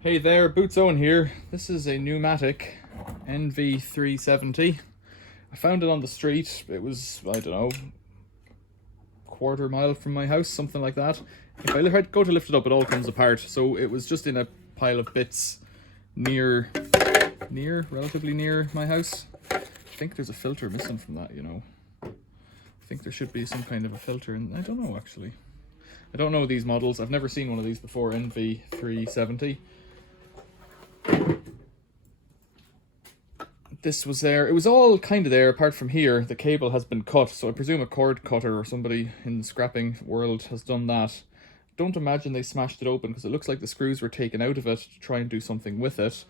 Hey there, Boots Owen here. This is a Numatic NV370. I found it on the street. It was, I don't know, quarter mile from my house, something like that. If I go to lift it up, it all comes apart. So it was just in a pile of bits relatively near my house. I think there's a filter missing from that, you know. I think there should be some kind of a filter, and I don't know actually. I don't know these models. I've never seen one of these before, NV370. This was there. It was all kind of there apart from here. The cable has been cut, so I presume a cord cutter or somebody in the scrapping world has done that. Don't imagine they smashed it open because it looks like the screws were taken out of it to try and do something with it.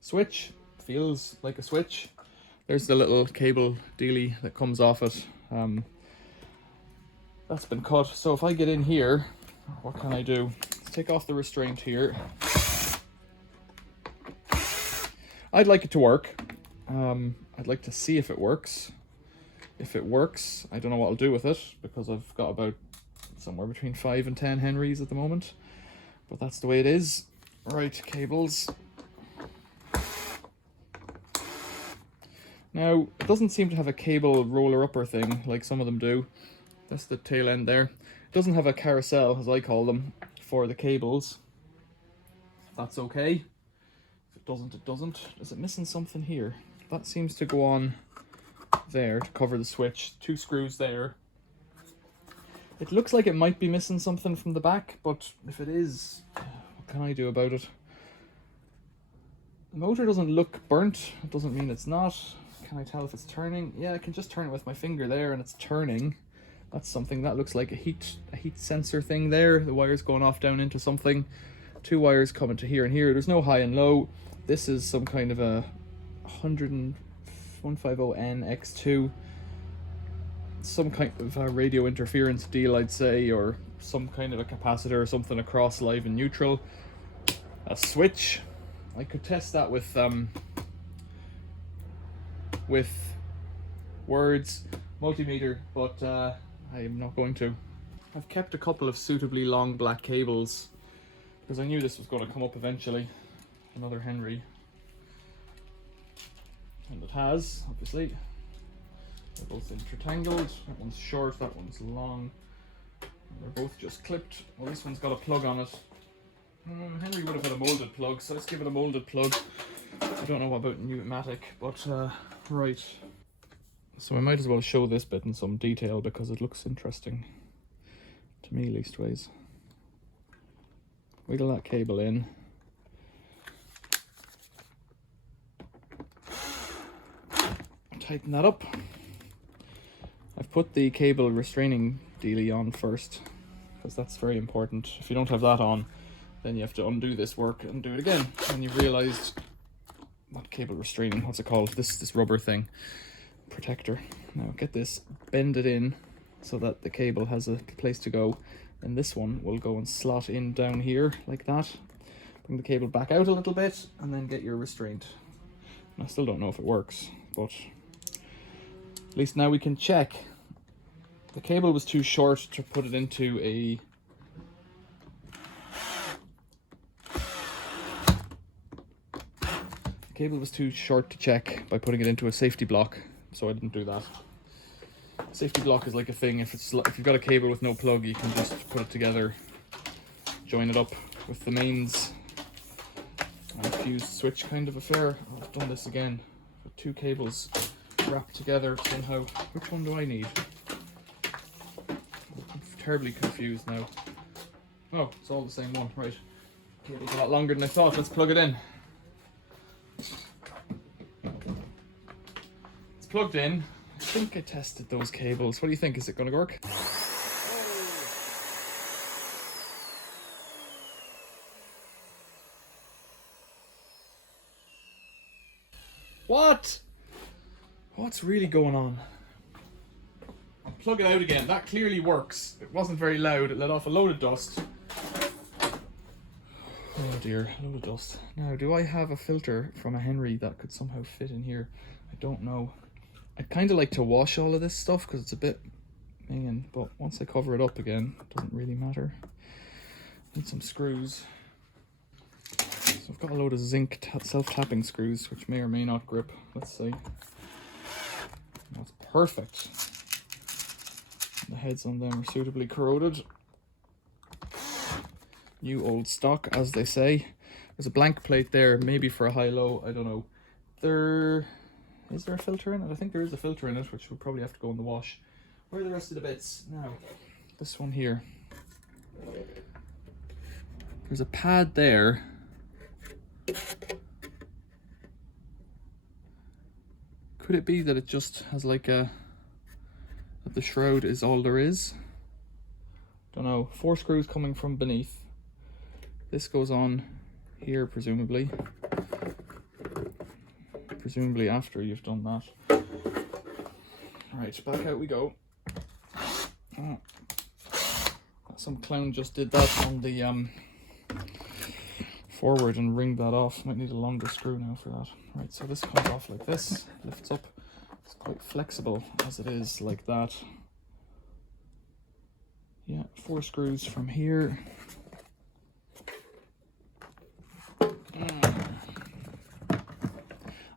Switch. Feels like a switch. There's the little cable dealie that comes off it. That's been cut. So if I get in here, what can I do? Let's take off the restraint here. I'd like it to work. I'd like to see if it works. If it works, I don't know what I'll do with it because I've got about somewhere between 5 and 10 Henrys at the moment. But that's the way it is. Right, cables. Now, it doesn't seem to have a cable roller-upper thing like some of them do. That's the tail end there. It doesn't have a carousel, as I call them, for the cables. That's okay. If it doesn't, it doesn't. Is it missing something here? That seems to go on there to cover the switch. 2 screws there. It looks like it might be missing something from the back, but if it is, what can I do about it? The motor doesn't look burnt. It doesn't mean it's not. Can I tell if it's turning? Yeah, I can just turn it with my finger there and it's turning. That's something. That looks like a heat sensor thing there. The wire's going off down into something. 2 wires coming to here and here. There's no high and low. This is some kind of a 150NX2. Some kind of a radio interference deal, I'd say, or some kind of a capacitor or something across live and neutral. A switch. I could test that with words, multimeter, but I'm not going to. I've kept a couple of suitably long black cables because I knew this was going to come up eventually. Another Henry. And it has, obviously. They're both intertangled. That one's short, that one's long. They're both just clipped. Well, this one's got a plug on it. Henry would have had a molded plug, so let's give it a molded plug. I don't know about Numatic, but right. So I might as well show this bit in some detail because it looks interesting. To me, leastways. Wiggle that cable in. Tighten that up. I've put the cable restraining dealie on first because that's very important. If you don't have that on, then you have to undo this work and do it again. And you've realized, not cable restraining, what's it called? This rubber thing. Protector. Now get this, bend it in so that the cable has a place to go, and this one will go and slot in down here like that. Bring the cable back out a little bit and then get your restraint. And I still don't know if it works, but at least now we can check. The cable was too short to put it into a check by putting it into a safety block, so I didn't do that. Safety block is like a thing. If you've got a cable with no plug, you can just put it together, join it up with the mains, and a fuse switch kind of affair. I've done this again. Got 2 cables wrapped together somehow. Which one do I need? I'm terribly confused now. Oh, it's all the same one, right. Cable's a lot longer than I thought. Let's plug it in. It's plugged in. I think I tested those cables. What do you think? Is it going to work? What? What's really going on? I'll plug it out again. That clearly works. It wasn't very loud. It let off a load of dust. Oh dear, a load of dust. Now, do I have a filter from a Henry that could somehow fit in here? I don't know. I'd kind of like to wash all of this stuff because it's a bit minging, but once I cover it up again, it doesn't really matter. Need some screws. got a load of zinc self-tapping screws, which may or may not grip. Let's see. That's perfect. The heads on them are suitably corroded. New old stock, as they say. There's a blank plate there, maybe for a high-low, I don't know. Is there a filter in it? I think there is a filter in it, which will probably have to go in the wash. Where are the rest of the bits? Now, this one here. There's a pad there. Could it be that it just has like that the shroud is all there is? Don't know. 4 screws coming from beneath. This goes on here, presumably. Presumably after you've done that. Right, back out we go. Oh. Some clown just did that on the forward and ringed that off. Might need a longer screw now for that. Right, so this comes off like this, lifts up. It's quite flexible as it is, like that. Yeah, 4 screws from here.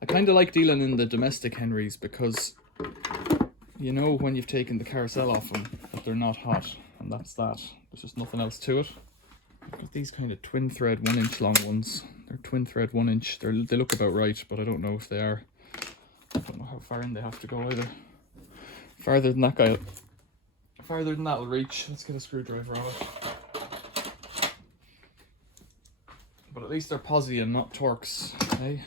I kind of like dealing in the domestic Henrys because you know when you've taken the carousel off them that they're not hot, and that's that. There's just nothing else to it. I've got these kind of twin thread 1-inch long ones. They're twin thread 1-inch. They look about right, but I don't know if they are. I don't know how far in they have to go either. Farther than that'll reach. Let's get a screwdriver on it. But at least they're posi and not Torx, eh?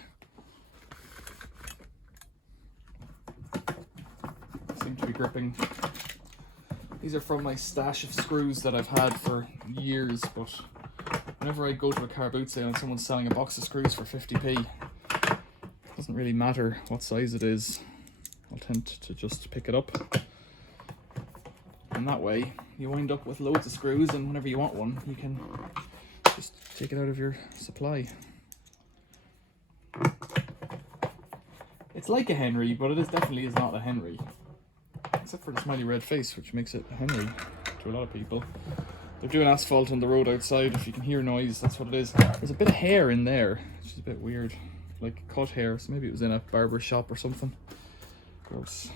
Seem to be gripping. These are from my stash of screws that I've had for years, but whenever I go to a car boot sale and someone's selling a box of screws for 50p, it doesn't really matter what size it is. I'll tend to just pick it up. And that way, you wind up with loads of screws, and whenever you want one, you can just take it out of your supply. It's like a Henry, but it definitely is not a Henry. Except for the smiley red face, which makes it a Henry to a lot of people. They're doing asphalt on the road outside. If you can hear noise, that's what it is. There's a bit of hair in there, which is a bit weird. Like cut hair, so maybe it was in a barber shop or something. Gross.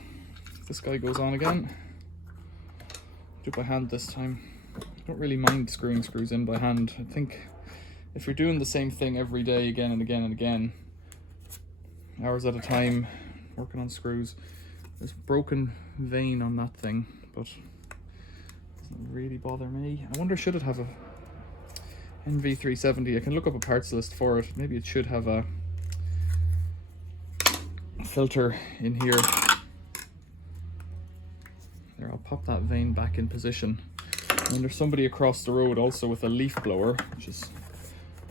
This guy goes on again. Do it by hand this time. I don't really mind screwing screws in by hand. I think if you're doing the same thing every day again and again and again, hours at a time, working on screws, there's a broken vein on that thing, but it doesn't really bother me. I wonder, should it have a NV370? I can look up a parts list for it. Maybe it should have a filter in here. There, I'll pop that vein back in position. And there's somebody across the road also with a leaf blower, which is,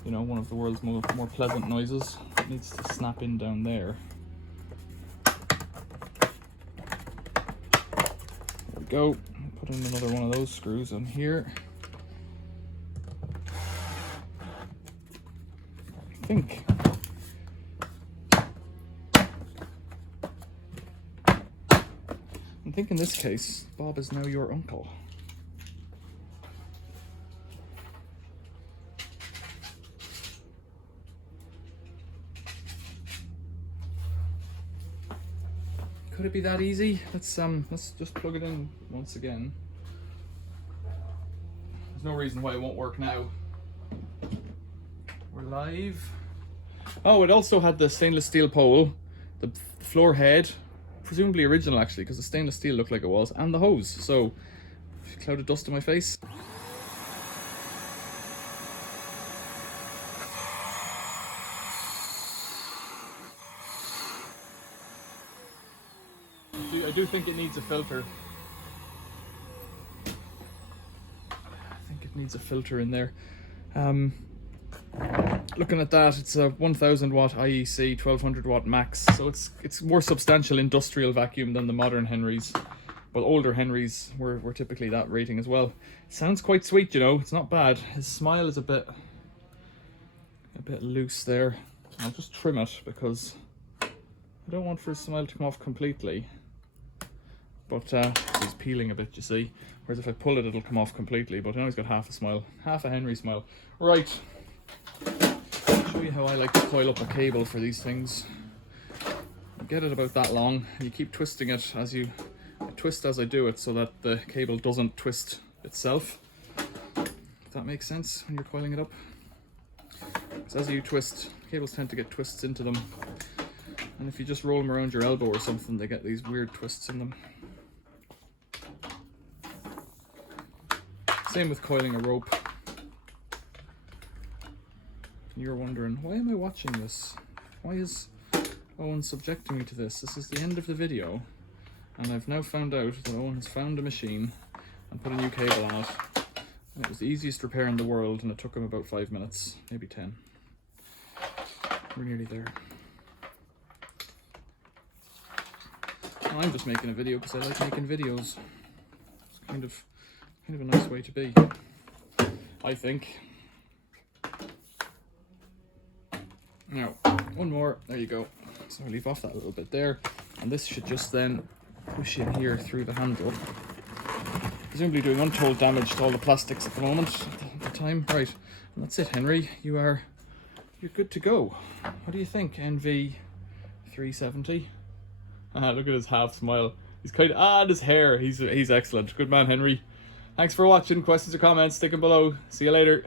you know, one of the world's more pleasant noises. It needs to snap in down there. There we go. Put in another one of those screws on here. I think in this case, Bob is now your uncle. Could it be that easy? Let's just plug it in once again. There's no reason why it won't work now. We're live. Oh, it also had the stainless steel pole, the floor head, presumably original actually, because the stainless steel looked like it was, and the hose. So, a cloud of dust in my face. I do think it needs a filter. I think it needs a filter in there. Looking at that, it's a 1000 watt IEC, 1200 watt max, so it's more substantial industrial vacuum than the modern Henrys. But older Henrys were typically that rating as well. It sounds quite sweet, you know, it's not bad. His smile is a bit loose there. I'll just trim it because I don't want for his smile to come off completely. But he's peeling a bit, you see. Whereas if I pull it, it'll come off completely. But I know he's got half a smile, half a Henry smile. Right. Should show you how I like to coil up a cable for these things. You get it about that long, and you keep twisting it as I twist as I do it, so that the cable doesn't twist itself. If that makes sense when you're coiling it up. Because as you twist, cables tend to get twists into them. And if you just roll them around your elbow or something, they get these weird twists in them. Same with coiling a rope. You're wondering, why am I watching this? Why is Owen subjecting me to this? This is the end of the video. And I've now found out that Owen has found a machine and put a new cable on it. And it was the easiest repair in the world, and it took him about 5 minutes, maybe 10. We're nearly there. I'm just making a video because I like making videos. It's kind of a nice way to be, I think. Now, one more, there you go. So I leave off that a little bit there, and this should just then push in here through the handle. Presumably doing untold damage to all the plastics at the moment, at the time. Right, and that's it, Henry. You're good to go. What do you think, NV370? Look at his half smile. He's kind of, and his hair. He's excellent. Good man, Henry. Thanks for watching. Questions or comments, stick them below. See you later.